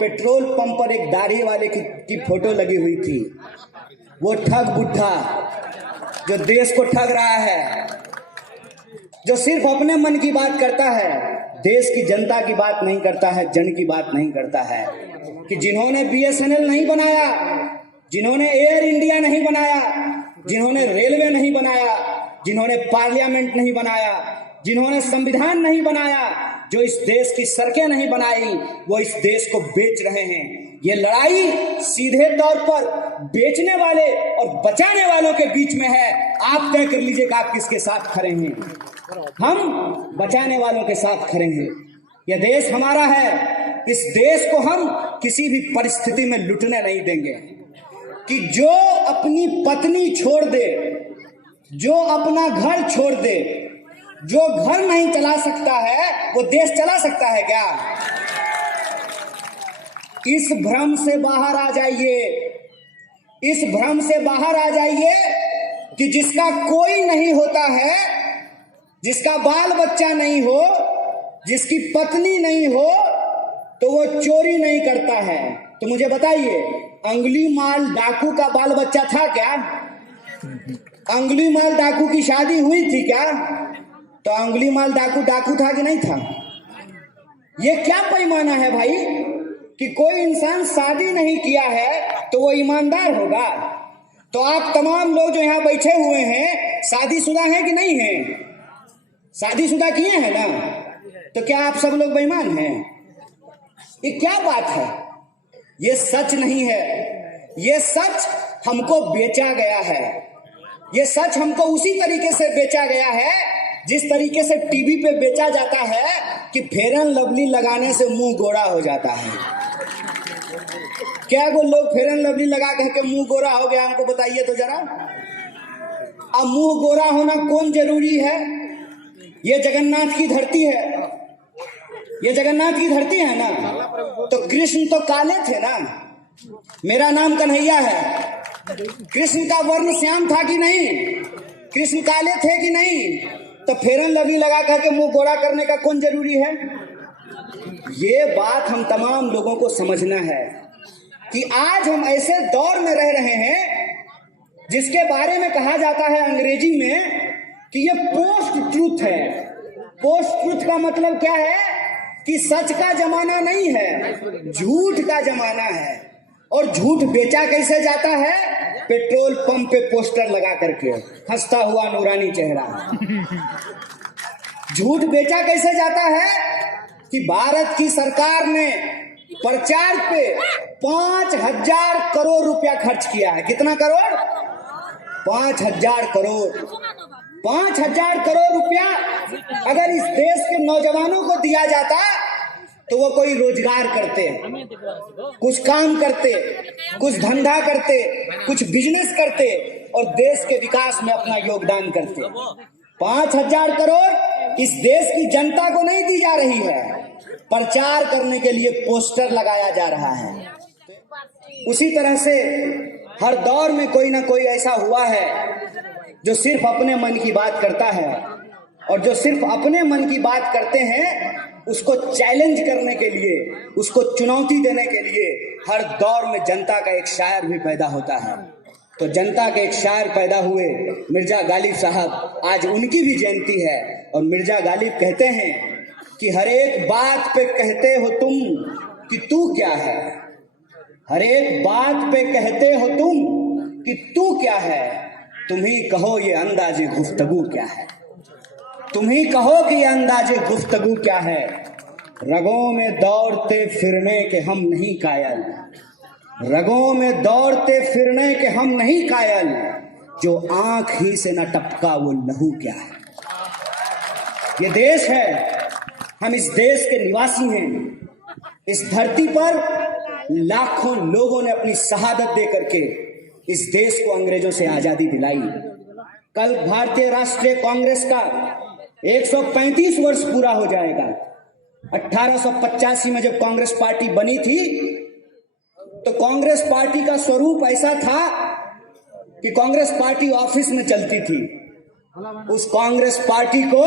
Petrol pump पर एक दाढ़ी वाले की फोटो लगी हुई थी। वो ठग बुड्ढा जो देश को ठग रहा है, जो सिर्फ अपने मन की बात करता है, देश की जनता की बात नहीं करता है, जन की बात नहीं करता है। कि जिन्होंने बीएसएनएल नहीं बनाया, जिन्होंने एयर इंडिया नहीं बनाया, जिन्होंने रेलवे नहीं बनाया, जिन्होंने पार्लियामेंट नहीं बनाया, जिन्होंने संविधान नहीं बनाया, जो इस देश की सड़कें नहीं बनाई, वो इस देश को बेच रहे हैं। ये लड़ाई सीधे तौर पर बेचने वाले और बचाने वालों के बीच में है। आप तय कर लीजिए कि आप किसके साथ खड़े हैं। हम बचाने वालों के साथ खड़े हैं। यह देश हमारा है। इस देश को हम किसी भी परिस्थिति में लुटने नहीं देंगे। कि जो अपनी पत्नी छोड़ दे, जो अपना घर छोड़ दे, जो घर नहीं चला सकता है, वो देश चला सकता है क्या? इस भ्रम से बाहर आ जाइए। इस भ्रम से बाहर आ जाइए कि जिसका कोई नहीं होता है, जिसका बाल बच्चा नहीं हो, जिसकी पत्नी नहीं हो, तो वो चोरी नहीं करता है। तो मुझे बताइए, अंगुलीमाल डाकू का बाल बच्चा था क्या? अंगुलीमाल डाकू की शादी हुई थी क्या? तो अंगुलीमाल डाकू डाकू था कि नहीं था? ये क्या पैमाना है भाई कि कोई इंसान शादी नहीं किया है तो वो ईमानदार होगा? तो आप तमाम लोग जो यहाँ बैठे हुए हैं, शादीशुदा हैं कि नहीं हैं? शादीशुदा किए हैं ना? तो क्या आप सब लोग बेईमान हैं? ये क्या बात है? ये सच नहीं है। ये सच हमको बेचा गया है। ये सच हमको उसी तरीके से बेचा गया है जिस तरीके से टीवी पे बेचा जाता है कि फेयर एंड लवली लगाने से मुंह गोरा हो जाता है। क्या वो लोग फेयर एंड लवली लगा के मुंह गोरा हो गया, हमको बताइए तो जरा। अब मुंह गोरा होना कौन जरूरी है? ये जगन्नाथ की धरती है। ये जगन्नाथ की धरती है ना। तो कृष्ण तो काले थे ना। मेरा नाम कन्हैया है। कृष्ण का वर्ण श्याम था कि नहीं? कृष्ण काले थे कि नहीं? तो फेयर एंड लवली लगा करके मुंह गोरा करने का कौन जरूरी है? ये बात हम तमाम लोगों को समझना है कि आज हम ऐसे दौर में रह रहे हैं जिसके बारे में कहा जाता है अंग्रेजी में कि ये पोस्ट ट्रूथ है। पोस्ट ट्रूथ का मतलब क्या है? कि सच का जमाना नहीं है, झूठ का जमाना है। और झूठ बेचा कैसे जाता है? पेट्रोल पंप पे पोस्टर लगा करके, हंसता हुआ नूरानी चेहरा। झूठ बेचा कैसे जाता है? कि भारत की सरकार ने प्रचार पे 5,000 करोड़ रुपया खर्च किया है। कितना करोड़? 5,000 करोड़। 5,000 करोड़ रुपया अगर इस देश के नौजवानों को दिया जाता तो वो कोई रोजगार करते, कुछ काम करते, कुछ धंधा करते, कुछ बिजनेस करते और देश के विकास में अपना योगदान करते। 5,000 करोड़ इस देश की जनता को नहीं दी जा रही है, प्रचार करने के लिए पोस्टर लगाया जा रहा है। उसी तरह से हर दौर में कोई ना कोई ऐसा हुआ है जो सिर्फ अपने मन की बात करता है। और जो सिर्फ अपने मन की बात करते हैं उसको चैलेंज करने के लिए, उसको चुनौती देने के लिए हर दौर में जनता का एक शायर भी पैदा होता है। तो जनता के एक शायर पैदा हुए मिर्जा गालिब साहब। आज उनकी भी जयंती है और मिर्जा गालिब कहते हैं कि हर एक बात पे कहते हो तुम कि तू क्या है। हर एक बात पे कहते हो तुम कि तू क्या है। तुम ही कहो ये अंदाजे गुफ्तगू क्या है। तुम ही कहो कि ये अंदाजे गुफ्तगू क्या है। रगों में दौड़ते फिरने के हम नहीं कायल। रगों में दौड़ते फिरने के हम नहीं कायल। जो आंख ही से न टपका वो लहू क्या है। ये देश है, हम इस देश के निवासी हैं। इस धरती पर लाखों लोगों ने अपनी शहादत दे करके इस देश को अंग्रेजों से आजादी दिलाई। कल भारतीय राष्ट्रीय कांग्रेस का 135 वर्ष पूरा हो जाएगा। 1885 में जब कांग्रेस पार्टी बनी थी तो कांग्रेस पार्टी का स्वरूप ऐसा था कि कांग्रेस पार्टी ऑफिस में चलती थी। उस कांग्रेस पार्टी को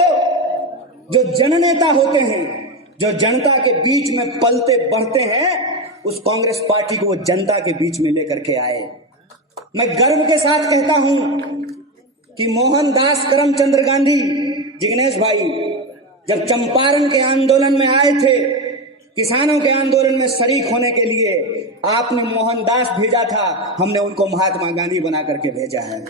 जो जननेता होते हैं, जो जनता के बीच में पलते बढ़ते हैं, उस कांग्रेस पार्टी को वो जनता के बीच में लेकर के आए। मैं गर्व के साथ कहता हूं कि मोहनदास करमचंद गांधी, जिग्नेश भाई, जब चंपारण के आंदोलन में आए थे, किसानों के आंदोलन में शरीक होने के लिए, आपने मोहनदास भेजा था, हमने उनको महात्मा गांधी बना करके भेजा है।